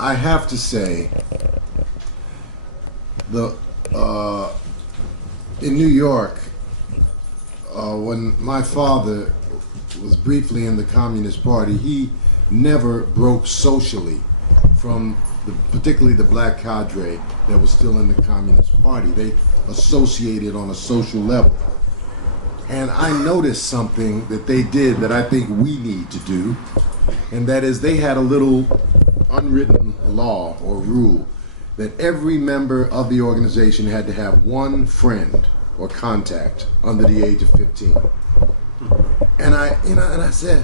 I have to say, the in New York, when my father was briefly in the Communist Party, he never broke socially from particularly the black cadre that was still in the Communist Party. They associated on a social level. And I noticed something that they did that I think we need to do, and that is they had a little unwritten law or rule that every member of the organization had to have one friend or contact under the age of 15. And I said,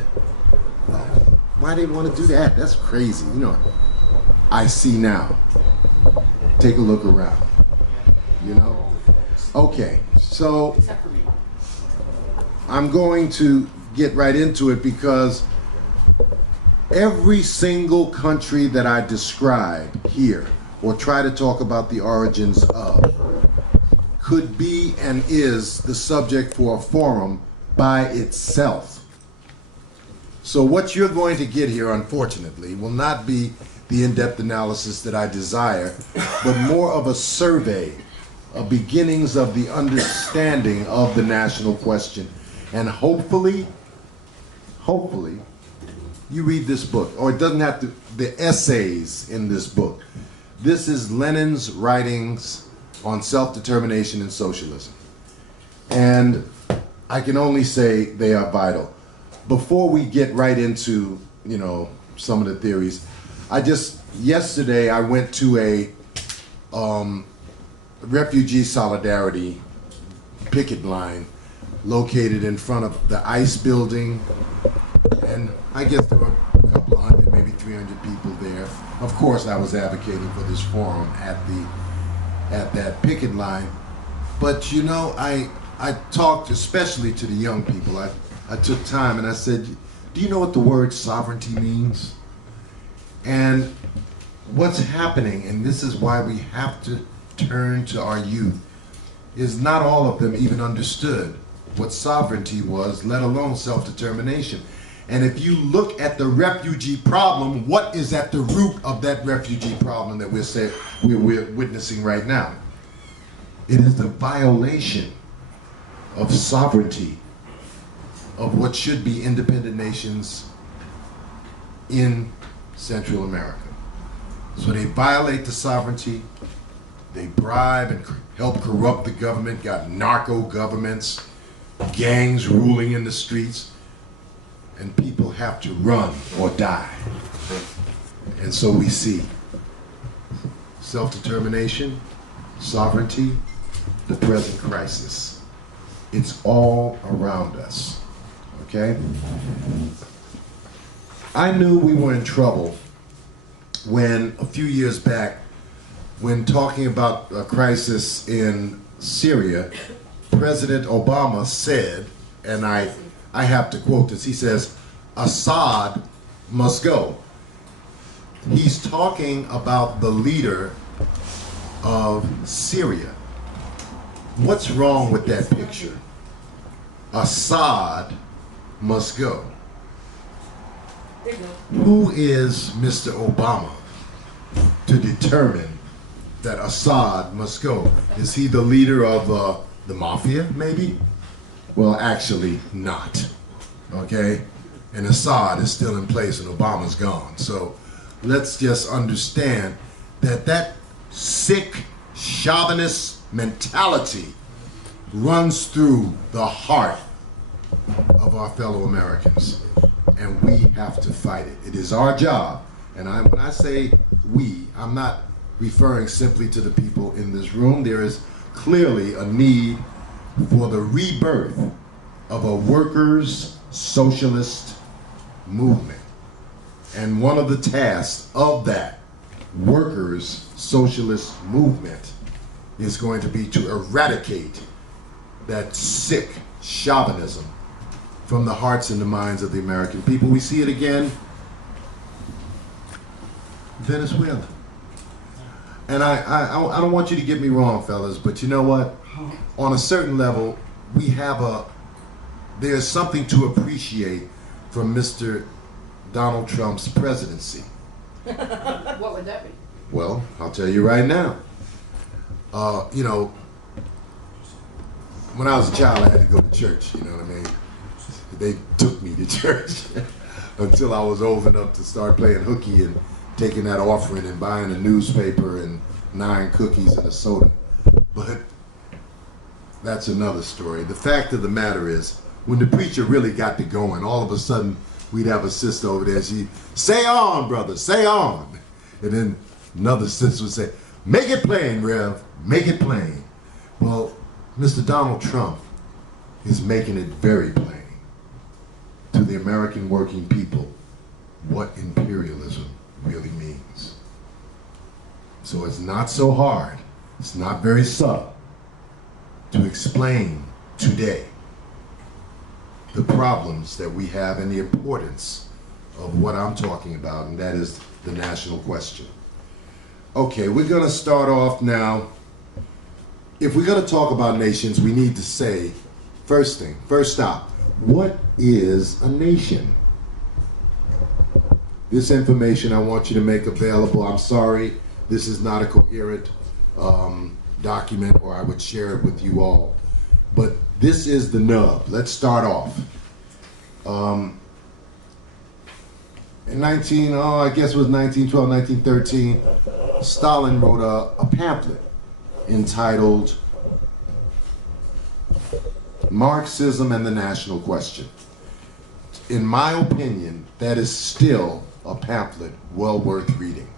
why they want to do that? That's crazy. I see now. Take a look around. Okay, so I'm going to get right into it because every single country that I describe here or try to talk about the origins of could be and is the subject for a forum by itself. So what you're going to get here, unfortunately, will not be the in-depth analysis that I desire, but more of a survey of beginnings of the understanding of the national question. And hopefully, you read this book, or it doesn't have to, the essays in this book. This is Lenin's writings on self-determination and socialism. And I can only say they are vital. Before we get right into, some of the theories, yesterday I went to a refugee solidarity picket line located in front of the ICE building, and I guess there were a couple of hundred, maybe 300 people there. Of course, I was advocating for this forum at that picket line, but I talked especially to the young people. I took time and I said, do you know what the word sovereignty means? And what's happening, and this is why we have to turn to our youth, is not all of them even understood what sovereignty was, let alone self-determination. And if you look at the refugee problem, what is at the root of that refugee problem that we're witnessing right now? It is the violation of sovereignty of what should be independent nations in Central America. So they violate the sovereignty, they bribe and help corrupt the government, got narco governments, gangs ruling in the streets, and people have to run or die. And so we see self-determination, sovereignty, the present crisis. It's all around us, okay? I knew we were in trouble when, a few years back, when talking about a crisis in Syria, President Obama said, and I have to quote this, he says, Assad must go. He's talking about the leader of Syria. What's wrong with that picture? Assad must go. Who is Mr. Obama to determine that Assad must go? Is he the leader of the mafia, maybe? Well, actually not, okay? And Assad is still in place and Obama's gone. So let's just understand that sick chauvinist mentality runs through the heart of our fellow Americans, and we have to fight it. It is our job, and when I say we, I'm not referring simply to the people in this room. There is clearly a need for the rebirth of a workers' socialist movement. And one of the tasks of that workers' socialist movement is going to be to eradicate that sick chauvinism from the hearts and the minds of the American people. We see it again, Venezuela. And I don't want you to get me wrong, fellas, but you know what? On a certain level, there's something to appreciate from Mr. Donald Trump's presidency. What would that be? Well, I'll tell you right now. You know, when I was a child, I had to go to church, you know what I mean? They took me to church until I was old enough to start playing hooky and taking that offering and buying a newspaper and 9 cookies and a soda. But that's another story. The fact of the matter is, when the preacher really got to going, all of a sudden we'd have a sister over there. She'd say on, brother, say on. And then another sister would say, make it plain, Rev, make it plain. Well, Mr. Donald Trump is making it very plain to the American working people what imperialism really means. So it's not so hard, it's not very subtle to explain today the problems that we have and the importance of what I'm talking about, and that is the national question. Okay, we're gonna start off now. If we're gonna talk about nations, we need to say, first stop, what is a nation? This information I want you to make available. I'm sorry, this is not a coherent document, or I would share it with you all. But this is the nub. Let's start off. In I guess it was 1912, 1913, Stalin wrote a pamphlet entitled Marxism and the National Question. In my opinion, that is still a pamphlet well worth reading.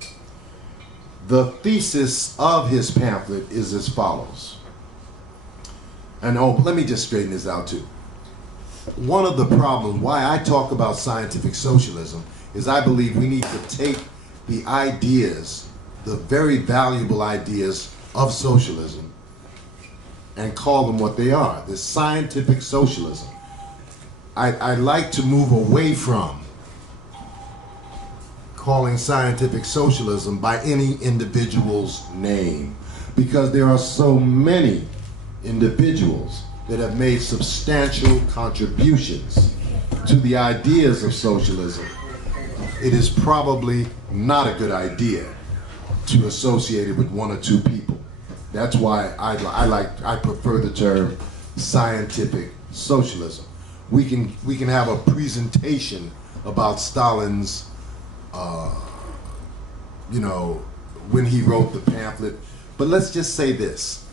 The thesis of his pamphlet is as follows. And let me just straighten this out too. One of the problems why I talk about scientific socialism is I believe we need to take the ideas, the very valuable ideas of socialism, and call them what they are, the scientific socialism. I like to move away from calling scientific socialism by any individual's name, because there are so many individuals that have made substantial contributions to the ideas of socialism. It is probably not a good idea to associate it with 1 or 2 people. That's why I prefer the term scientific socialism. We can have a presentation about Stalin's when he wrote the pamphlet, but let's just say this.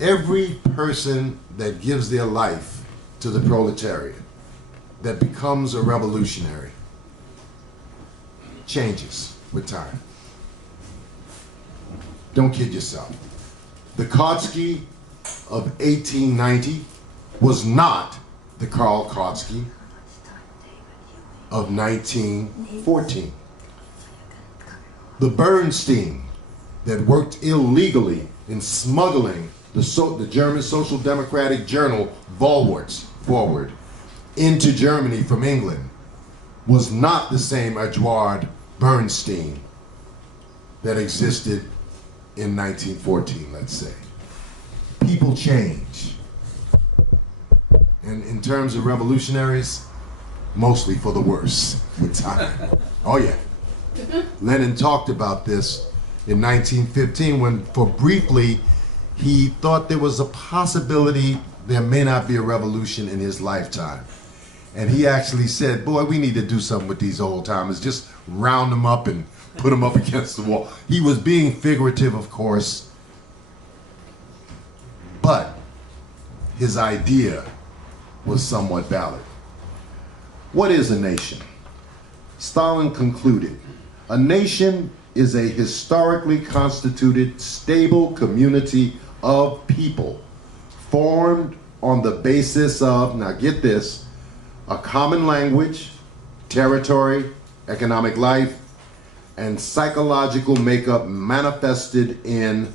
Every person that gives their life to the proletariat, that becomes a revolutionary, changes with time. Don't kid yourself. The Kautsky of 1890 was not the Karl Kautsky of 1914. The Bernstein that worked illegally in smuggling the German Social Democratic journal Forward into Germany from England was not the same Eduard Bernstein that existed in 1914, let's say. People change. And in terms of revolutionaries, mostly for the worse with time. Oh yeah. Lenin talked about this in 1915 when, for briefly, he thought there was a possibility there may not be a revolution in his lifetime. And he actually said, boy, we need to do something with these old timers, just round them up and put them up against the wall. He was being figurative, of course, but his idea was somewhat valid. What is a nation? Stalin concluded, a nation is a historically constituted, stable community of people formed on the basis of, now get this, a common language, territory, economic life, and psychological makeup manifested in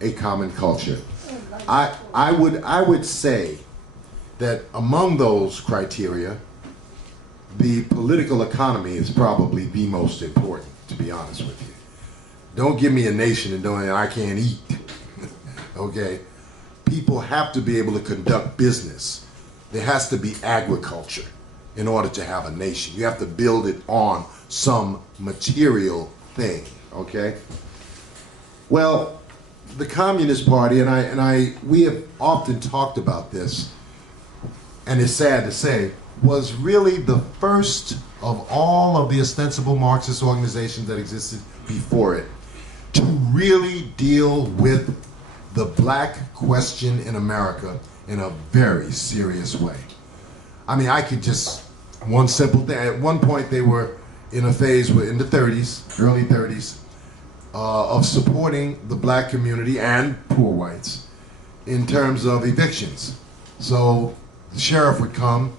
a common culture. I would say that among those criteria, the political economy is probably the most important, to be honest with you. Don't give me a nation and I can't eat, okay? People have to be able to conduct business. There has to be agriculture in order to have a nation. You have to build it on some material thing, okay? Well, the Communist Party, we have often talked about this, and it's sad to say, was really the first of all of the ostensible Marxist organizations that existed before it to really deal with the black question in America in a very serious way. I mean, I could just, one simple thing, at one point they were in a phase in the 30s, early 30s, of supporting the black community and poor whites in terms of evictions. So the sheriff would come,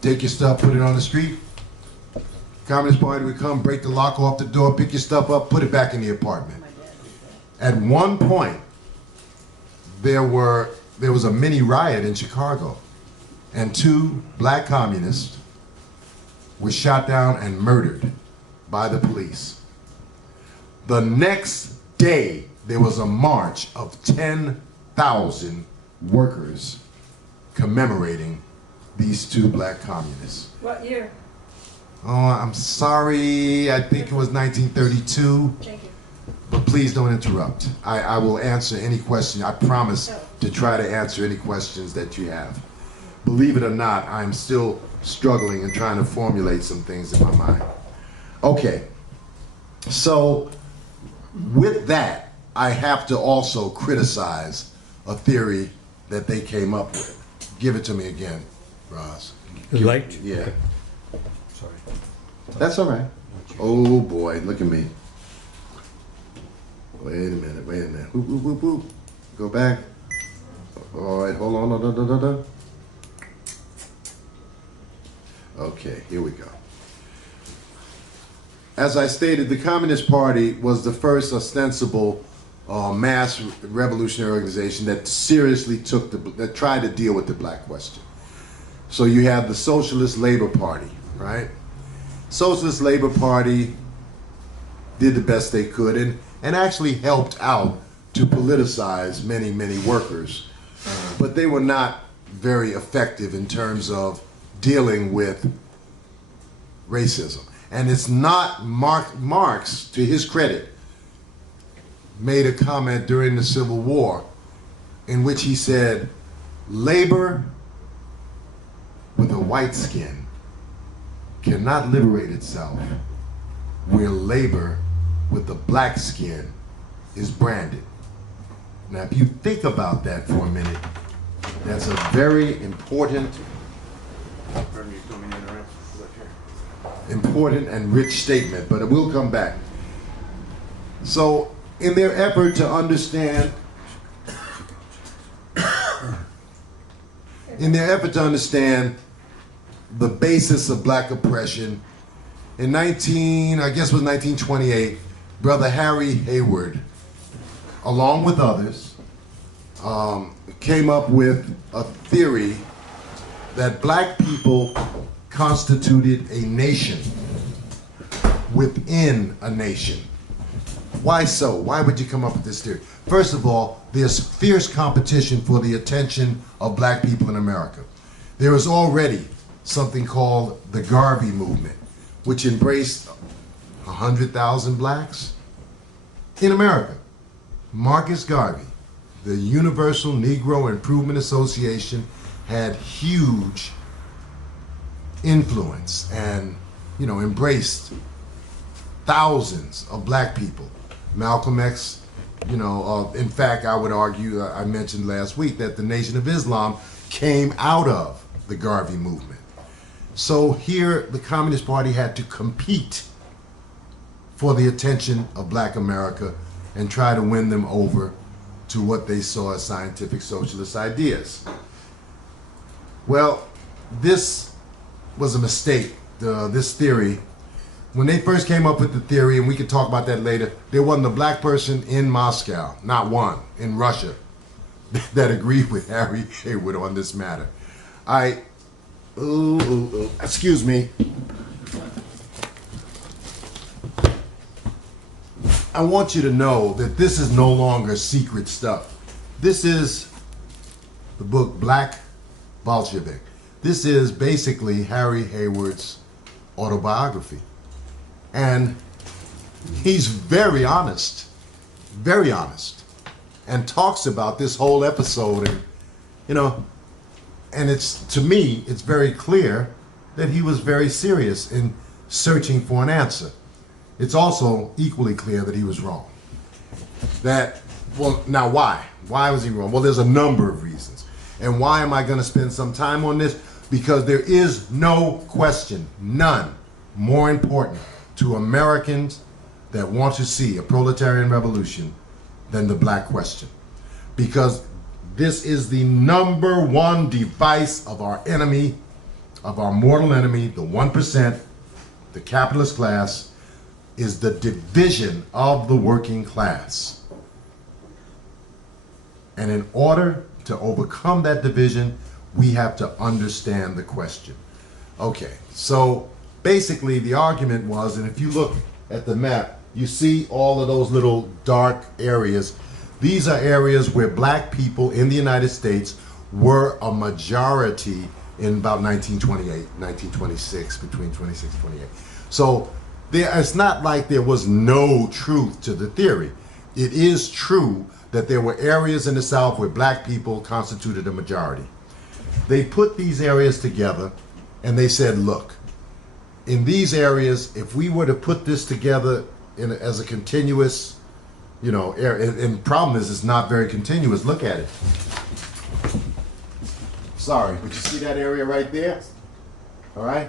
take your stuff, put it on the street. Communist Party would come, break the lock off the door, pick your stuff up, put it back in the apartment. At one point, there was a mini riot in Chicago, and 2 black communists were shot down and murdered by the police. The next day, there was a march of 10,000 workers commemorating these 2 black communists. What year? Oh, I'm sorry, I think it was 1932. Thank you. But please don't interrupt. I will answer any question. I promise to try to answer any questions that you have. Believe it or not, I'm still struggling and trying to formulate some things in my mind. Okay, so with that, I have to also criticize a theory that they came up with. Give it to me again, Roz. Light? Yeah. Okay. Sorry. That's all right. Oh boy, look at me. Wait a minute, wait a minute. Whoop, whoop, whoop, whoop. Go back. All right, hold on. Okay, here we go. As I stated, the Communist Party was the first ostensible mass revolutionary organization that seriously that tried to deal with the black question. So you have the Socialist Labor Party, right? Socialist Labor Party did the best they could and actually helped out to politicize many, many workers. But they were not very effective in terms of dealing with racism. And it's not Marx, to his credit, made a comment during the Civil War in which he said, labor with a white skin cannot liberate itself where labor with the black skin is branded. Now, if you think about that for a minute, that's a very important and rich statement, but it will come back. So, in their effort to understand, the basis of black oppression, in 1928, Brother Harry Hayward, along with others, came up with a theory that black people constituted a nation within a nation. Why so? Why would you come up with this theory? First of all, there's fierce competition for the attention of black people in America. There is already something called the Garvey movement, which embraced 100,000 blacks in America. Marcus Garvey, the Universal Negro Improvement Association, had huge influence and, embraced thousands of black people. Malcolm X, in fact, I would argue, I mentioned last week that the Nation of Islam came out of the Garvey movement. So here, the Communist Party had to compete for the attention of black America and try to win them over to what they saw as scientific socialist ideas. Well, this was a mistake, this theory. When they first came up with the theory, and we can talk about that later, there wasn't a black person in Moscow, not one, in Russia, that agreed with Harry Hayward on this matter. Excuse me. I want you to know that this is no longer secret stuff. This is the book Black Bolshevik. This is basically Harry Hayward's autobiography. And he's very honest, and talks about this whole episode. And, you know, and it's, to me, it's very clear that he was very serious in searching for an answer. It's also equally clear that he was wrong. That, well, now why? Why was he wrong? Well, there's a number of reasons. And why am I going to spend some time on this? Because there is no question, none, more important to Americans that want to see a proletarian revolution than the black question. Because this is the number one device of our enemy, of our mortal enemy, the 1%, the capitalist class, is the division of the working class. And in order to overcome that division, we have to understand the question. Okay, so basically the argument was, and if you look at the map, you see all of those little dark areas. These are areas where black people in the United States were a majority in about 1928, 1926, between 26 and 28. So it's not like there was no truth to the theory. It is true that there were areas in the South where black people constituted a majority. They put these areas together and they said, look, in these areas, if we were to put this together as a continuous, you know, area, and the problem is it's not very continuous. Look at it. Sorry, but you see that area right there? All right?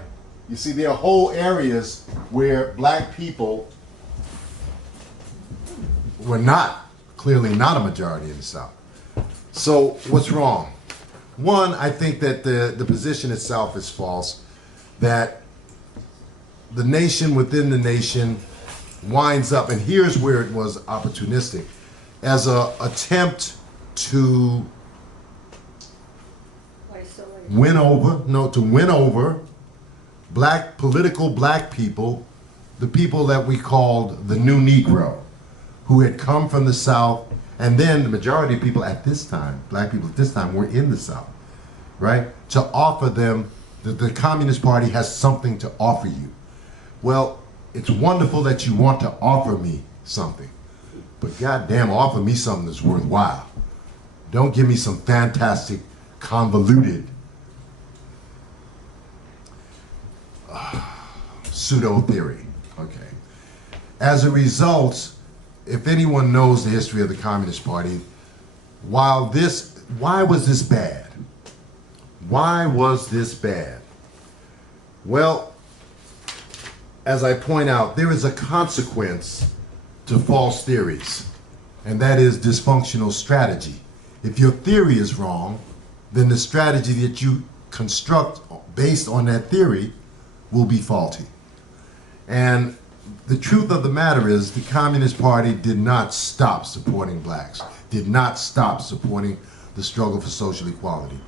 You see there are whole areas where black people were not, clearly not a majority in the South. So what's wrong? One, I think that the position itself is false, that the nation within the nation winds up, and here's where it was opportunistic, as an attempt to win over political black people, the people that we called the new Negro, who had come from the South, and then the majority of people at this time, black people at this time, were in the South, right? To offer them that the Communist Party has something to offer you. Well, it's wonderful that you want to offer me something, but goddamn, offer me something that's worthwhile. Don't give me some fantastic, convoluted pseudo theory. Okay. As a result, if anyone knows the history of the Communist Party, why was this bad? Why was this bad? Well, as I point out, there is a consequence to false theories, and that is dysfunctional strategy. If your theory is wrong, then the strategy that you construct based on that theory will be faulty. And the truth of the matter is the Communist Party did not stop supporting blacks, did not stop supporting the struggle for social equality.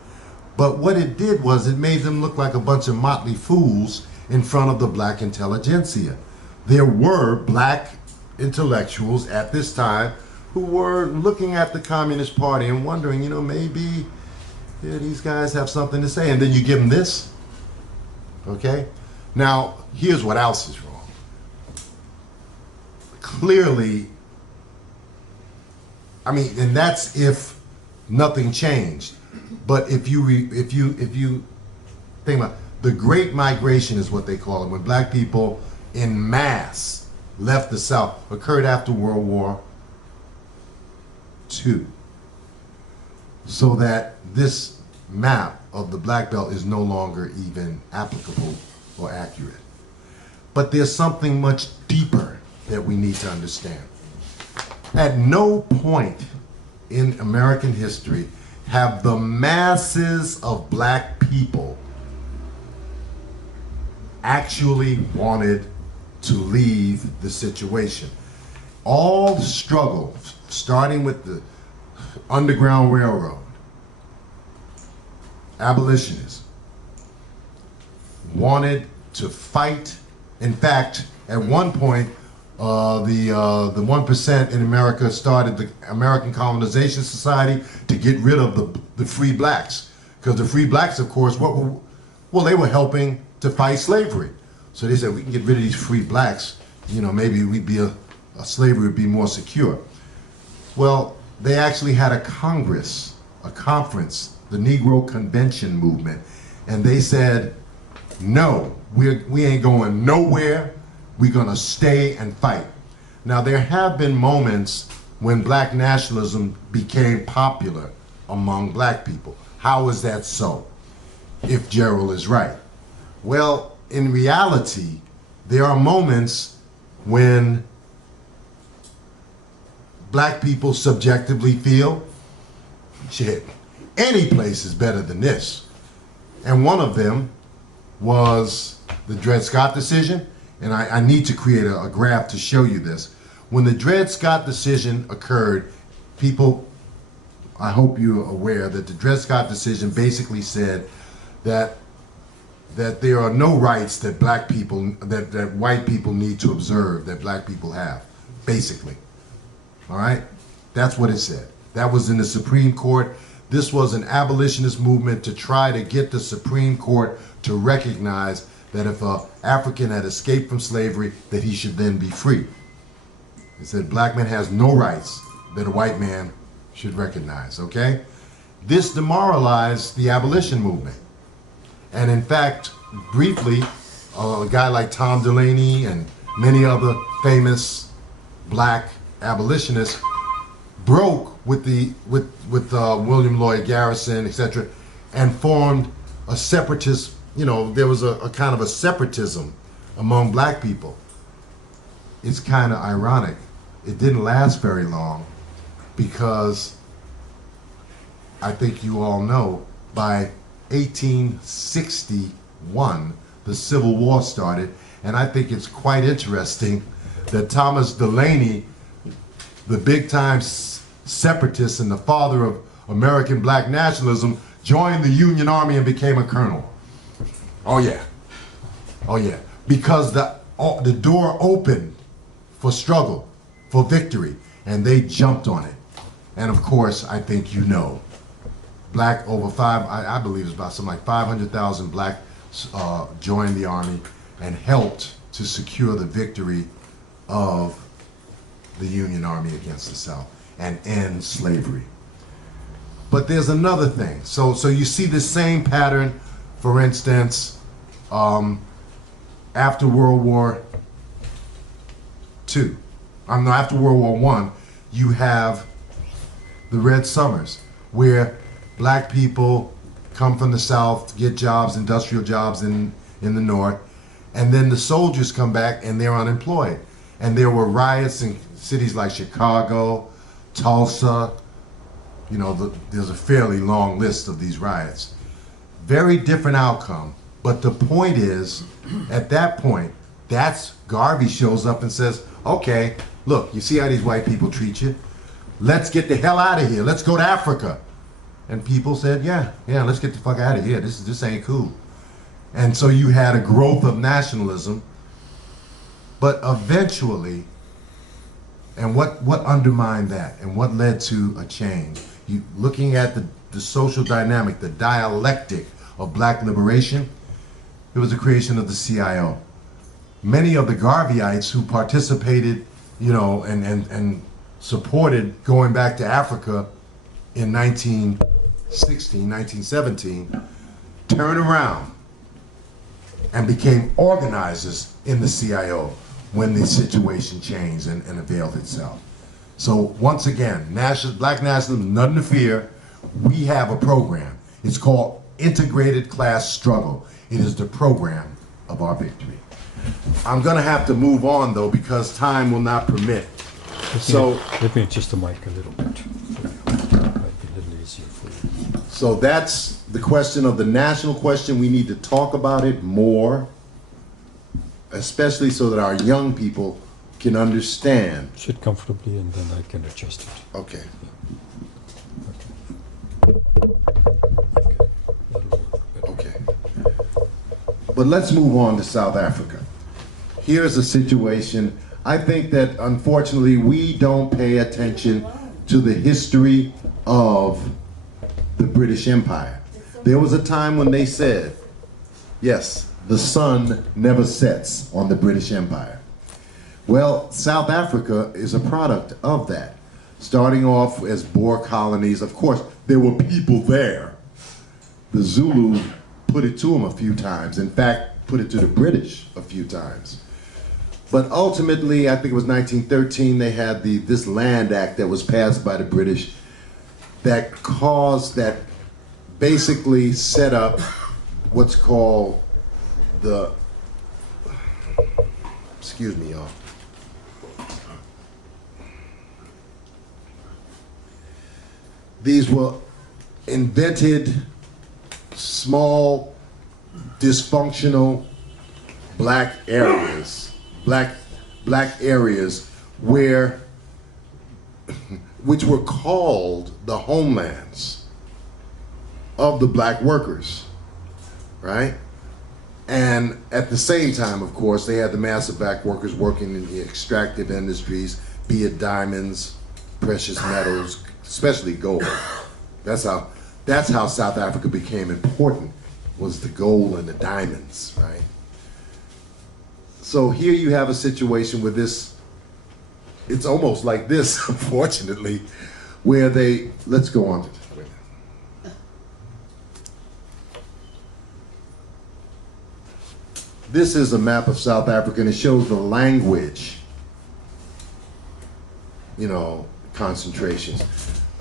But what it did was it made them look like a bunch of motley fools in front of the black intelligentsia. There were black intellectuals at this time who were looking at the Communist Party and wondering, you know, maybe these guys have something to say. And then you give them this, okay? Now, here's what else is wrong. Clearly, I mean, and that's if nothing changed. But if you think about the Great Migration is what they call it, when black people in mass left the South, occurred after World War II. So that this map of the Black Belt is no longer even applicable or accurate. But there's something much deeper that we need to understand. At no point in American history have the masses of black people actually wanted to leave the situation. All the struggle, starting with the Underground Railroad, abolitionists wanted to fight. In fact, at one point, the 1% in America started the American Colonization Society to get rid of the free blacks. Because the free blacks, of course, they were helping to fight slavery. So they said, we can get rid of these free blacks you know, maybe slavery would be more secure. Well, they actually had a conference, the Negro Convention movement, and they said, no, we ain't going nowhere. We're gonna stay and fight. Now, there have been moments when black nationalism became popular among black people. How is that so, if Gerald is right? Well, in reality, there are moments when black people subjectively feel, shit, any place is better than this. And one of them was the Dred Scott decision, and I need to create a graph to show you this. When the Dred Scott decision occurred, people, I hope you're aware that the Dred Scott decision basically said that there are no rights that black people, that white people need to observe that black people have, basically. All right? That's what it said. That was in the Supreme Court. This was an abolitionist movement to try to get the Supreme Court to recognize that if an African had escaped from slavery, that he should then be free. It said black man has no rights that a white man should recognize, okay? This demoralized the abolition movement. And in fact, briefly, a guy like Tom Delaney and many other famous black abolitionists broke with William Lloyd Garrison, etc., and formed a separatist, you know, there was a kind of a separatism among black people. It's kind of ironic. It didn't last very long because I think you all know by 1861 the Civil War started, and I think it's quite interesting that Thomas Delaney, the big-time separatist and the father of American black nationalism, joined the Union Army and became a colonel. Oh yeah, oh yeah, because the door opened for struggle, for victory, and they jumped on it. And of course, I think you know, I believe it's about something like 500,000 black joined the army and helped to secure the victory of the Union Army against the South and end slavery. But there's another thing. So you see the same pattern, for instance, after World War II. After World War I, you have the Red Summers, where black people come from the South to get jobs, industrial jobs in the North, and then the soldiers come back and they're unemployed. And there were riots in cities like Chicago, Tulsa. You know, there's a fairly long list of these riots. Very different outcome, but the point is, at that point, Garvey shows up and says, okay, look, you see how these white people treat you? Let's get the hell out of here. Let's go to Africa. And people said, yeah, let's get the fuck out of here. This ain't cool. And so you had a growth of nationalism, but eventually, and what undermined that and what led to a change? Looking at the social dynamic, the dialectic of black liberation, it was the creation of the CIO. Many of the Garveyites who participated, you know, and supported going back to Africa in 1916, 1917, turned around and became organizers in the CIO when the situation changed and availed itself. So once again, black nationalism, nothing to fear. We have a program. It's called Integrated Class Struggle. It is the program of our victory. I'm gonna have to move on though because time will not permit. Let me adjust the mic a little bit. Might be a little easier for you. So that's the question of the national question. We need to talk about it more, especially so that our young people can understand. Sit comfortably and then I can adjust it. Okay. Okay. But let's move on to South Africa. Here's a situation. I think that unfortunately we don't pay attention to the history of the British Empire. There was a time when they said, yes, the sun never sets on the British Empire. Well, South Africa is a product of that. Starting off as Boer colonies, of course, there were people there. The Zulu put it to them a few times. In fact, put it to the British a few times. But ultimately, I think it was 1913, they had this Land Act that was passed by the British that basically set up what's called the, excuse me, y'all. These were invented, small, dysfunctional black areas, black areas which were called the homelands of the black workers, right? And at the same time, of course, they had the massive black workers working in the extractive industries, be it diamonds, precious metals, especially gold. That's how South Africa became important, was the gold and the diamonds, right? So here you have a situation with this, it's almost like this, unfortunately, where let's go on to this. This is a map of South Africa, and it shows the language, concentrations.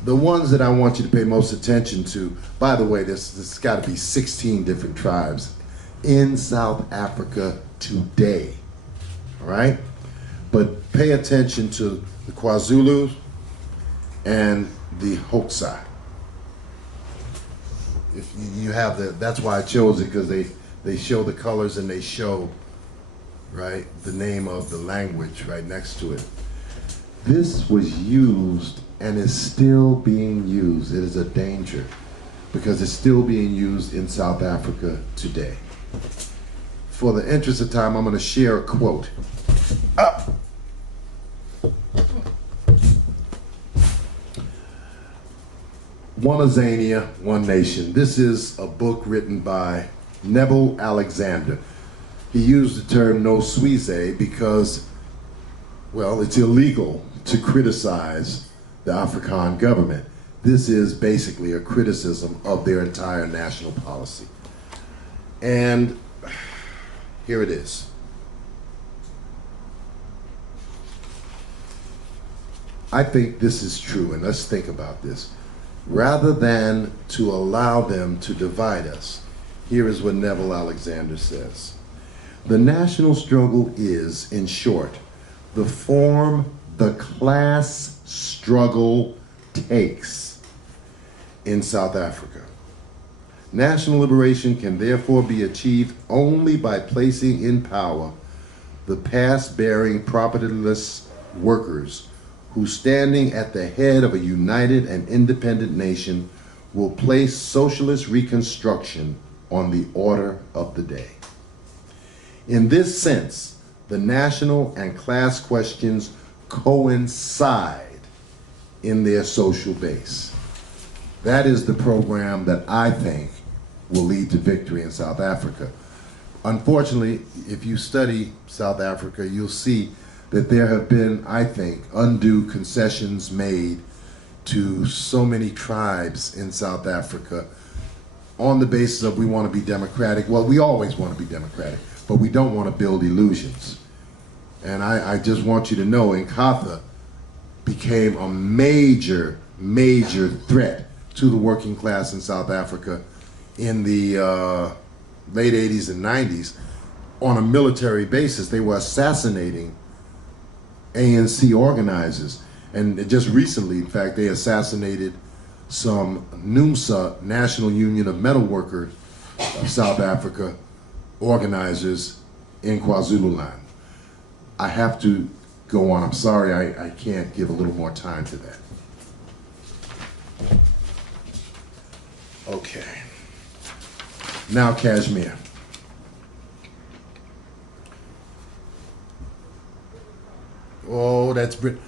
The ones that I want you to pay most attention to, by the way, there's got to be 16 different tribes in South Africa today, all right? But pay attention to the KwaZulu and the Xhosa. If you have that's why I chose it, because they show the colors and they show, right, the name of the language right next to it. This was used and is still being used. It is a danger because it's still being used in South Africa today. For the interest of time, I'm going to share a quote. One Azania, One Nation. This is a book written by Neville Alexander. He used the term no suise because, well, it's illegal to criticize the Afrikaan government. This is basically a criticism of their entire national policy. And here it is. I think this is true, and let's think about this. Rather than to allow them to divide us, here is what Neville Alexander says. The national struggle is, in short, the form the class struggle takes in South Africa. National liberation can therefore be achieved only by placing in power the past-bearing propertyless workers who, standing at the head of a united and independent nation, will place socialist reconstruction on the order of the day. In this sense, the national and class questions coincide in their social base. That is the program that I think will lead to victory in South Africa. Unfortunately, if you study South Africa, you'll see that there have been, I think, undue concessions made to so many tribes in South Africa on the basis of we want to be democratic. Well, we always want to be democratic, but we don't want to build illusions. And I just want you to know, Inkatha became a major, major threat to the working class in South Africa in the late 80s and 90s on a military basis. They were assassinating ANC organizers. And just recently, in fact, they assassinated some NUMSA, National Union of Metal Workers of South Africa, organizers in KwaZulu-Natal. I have to go on. I'm sorry, I can't give a little more time to that. Okay. Now Kashmir. Oh, that's Britain.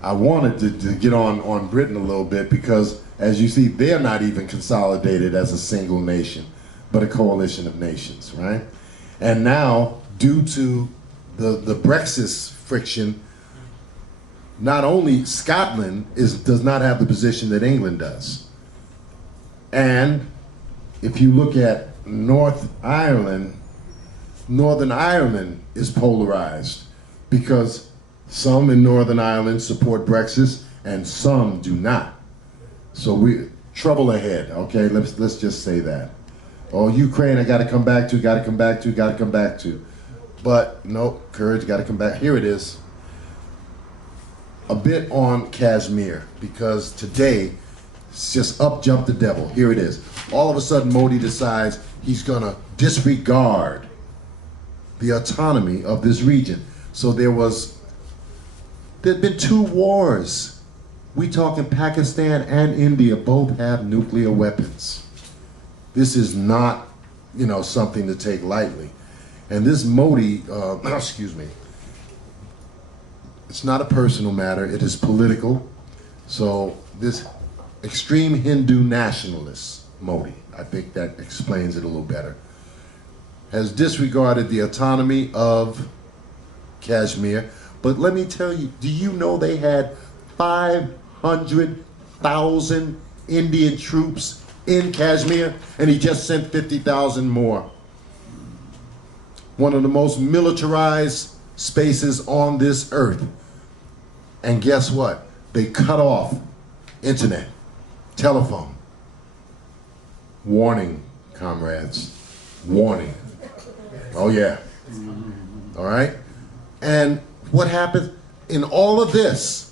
I wanted to get on Britain a little bit because, as you see, they're not even consolidated as a single nation, but a coalition of nations, right? And now, due to the Brexit friction. Not only Scotland does not have the position that England does. And if you look at Northern Ireland is polarized because some in Northern Ireland support Brexit and some do not. So we trouble ahead, okay? Let's just say that. Oh, Ukraine, I gotta come back to. But no, Kurds gotta come back. Here it is. A bit on Kashmir, because today, it's just up jump the devil. Here it is. All of a sudden, Modi decides he's gonna disregard the autonomy of this region. So there'd been 2 wars. We talking Pakistan and India both have nuclear weapons. This is not, something to take lightly. And this Modi, excuse me, it's not a personal matter, it is political. So this extreme Hindu nationalist, Modi, I think that explains it a little better, has disregarded the autonomy of Kashmir. But let me tell you, do you know they had 500,000 Indian troops in Kashmir, and he just sent 50,000 more? One of the most militarized spaces on this earth. And guess what? They cut off internet, telephone. Warning, comrades. Warning. Oh yeah. All right? And what happened in all of this?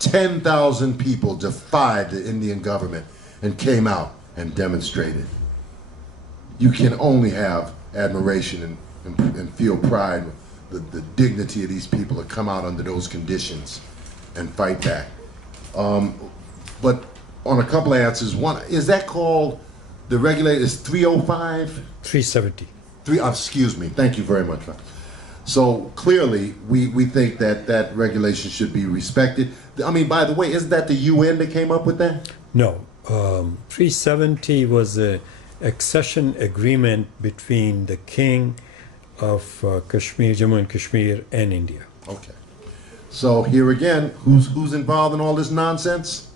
10,000 people defied the Indian government and came out and demonstrated. You can only have admiration and feel pride, the dignity of these people to come out under those conditions and fight back. But on a couple of answers, one, is that called, the regulator is 305? 370. Excuse me, thank you very much. So clearly, we think that regulation should be respected. I mean, by the way, isn't that the UN that came up with that? No, 370 was a accession agreement between the king of Kashmir, Jammu and Kashmir, and India. Okay. So here again, who's involved in all this nonsense?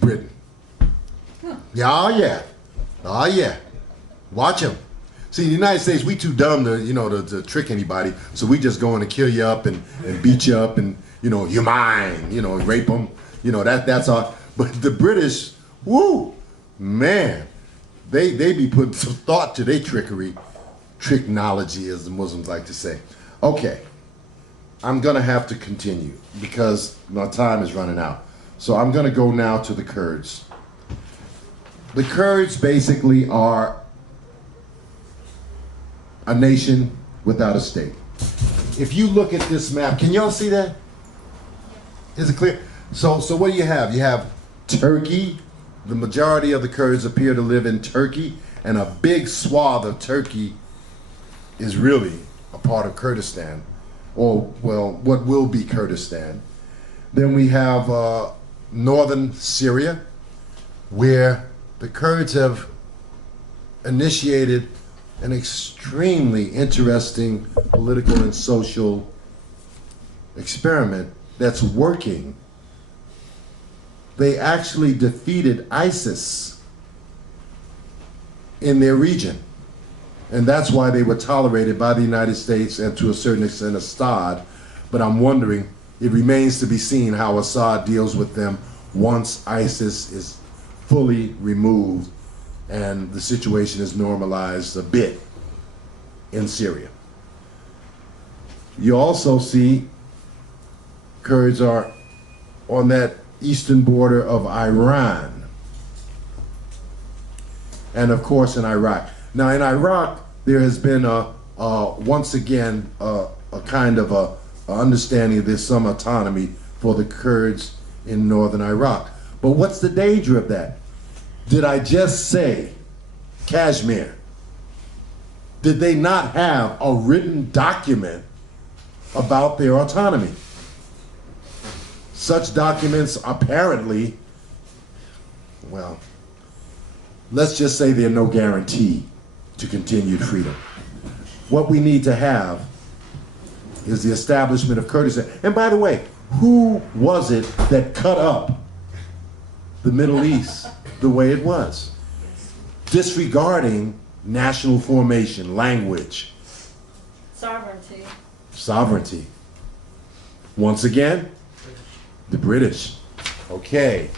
Britain. Yeah, oh yeah. Watch them. See, the United States, we too dumb to trick anybody, so we just go in and kill you up and beat you up and, you're mine, rape them, that's all. But the British, woo, man, they be putting some thought to their trickery, tricknology, as the Muslims like to say. Okay, I'm gonna have to continue because my time is running out. So I'm gonna go now to the Kurds. The Kurds basically are a nation without a state. If you look at this map, can y'all see that? Is it clear? So what do you have? You have Turkey. The majority of the Kurds appear to live in Turkey, and a big swath of Turkey is really a part of Kurdistan, or, well, what will be Kurdistan. Then we have northern Syria, where the Kurds have initiated an extremely interesting political and social experiment that's working. They actually defeated ISIS in their region. And that's why they were tolerated by the United States and to a certain extent Assad. But I'm wondering, it remains to be seen how Assad deals with them once ISIS is fully removed and the situation is normalized a bit in Syria. You also see Kurds are on that eastern border of Iran, and of course in Iraq. Now in Iraq, there has been once again a kind of a understanding there's some autonomy for the Kurds in northern Iraq. But what's the danger of that? Did I just say Kashmir? Did they not have a written document about their autonomy? Such documents apparently, well, let's just say they're no guarantee to continued freedom. What we need to have is the establishment of Kurdistan. And by the way, who was it that cut up the Middle East the way it was? Disregarding national formation, language, Sovereignty. sovereignty. Once again, the British. Okay.